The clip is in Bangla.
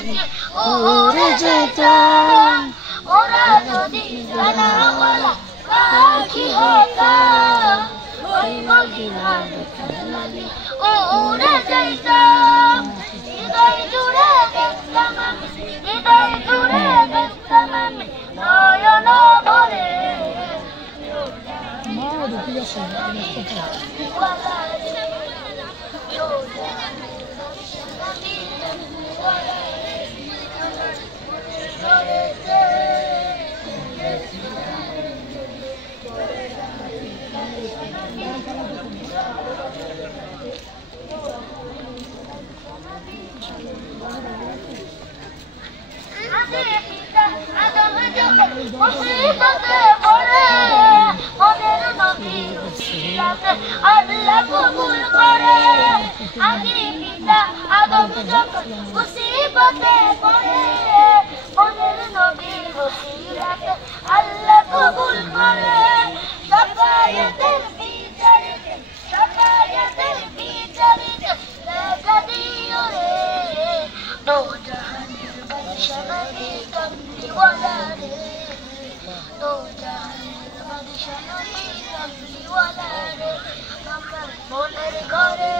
উড়ে যেতাম ওরা যদি ডানাওয়ালা পাখি হতাম ওই মদিনার খেলালি উড়ে যেতাম হৃদয় জুড়ে দেখতাম আমি হৃদয় জুড়ে দেখতাম আমি নয়ন ভরে আল্লাহ কবুল করে আগে পিতা আদম যখন মুসিবতে পড়ে মনের নবীর ওসিলাতে আল্লাহ কবুল করে শাফায়াতের বিচারিতে লেখা দিও রে নৌজাহানের বাদশা নবী কামলিওয়ালা রে নৌজাহানের বাদশা নবী কামলিওয়ালা রে আমার মনের ঘরে